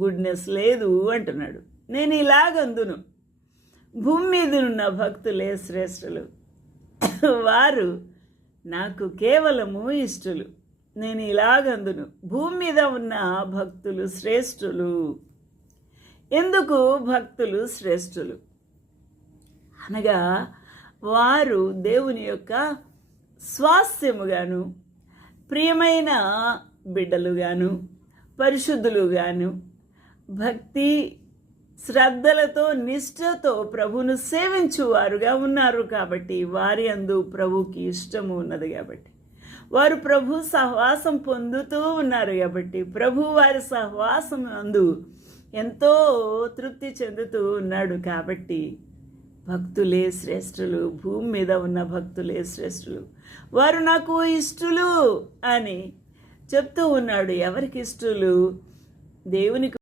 Goodness లేదు అంటున్నాడు. నేను ఇలాగందును, భూమి మీద ఉన్న భక్తులే శ్రేష్ఠులు, వారు నాకు కేవలము ఇష్టలు. నేను ఇలాగందును, భూమి మీద ఉన్న భక్తులు శ్రేష్ఠులు. ఎందుకు భక్తులు శ్రేష్ఠులు అనగా, వారు దేవుని యొక్క స్వాస్థ్యముగాను, ప్రియమైన బిడ్డలుగాను, పరిశుద్ధులుగాను, భక్తి శ్రద్ధలతో నిష్ఠతో ప్రభువును సేవించువారుగా ఉన్నారు. కాబట్టి వారి యందు ప్రభువుకి ఇష్టము ఉన్నది. కాబట్టి వారు ప్రభు సహవాసం పొందుతూ ఉన్నారు. కాబట్టి ప్రభు వారి సహవాసం అందు ఎంతో తృప్తి చెందుతూ ఉన్నాడు. కాబట్టి భక్తులే శ్రేష్ఠులు, భూమి మీద ఉన్న భక్తులే శ్రేష్ఠులు, వారు నాకు ఇష్టలు అని చెప్తూ ఉన్నాడు. ఎవరికి ఇష్టలు? దేవునికి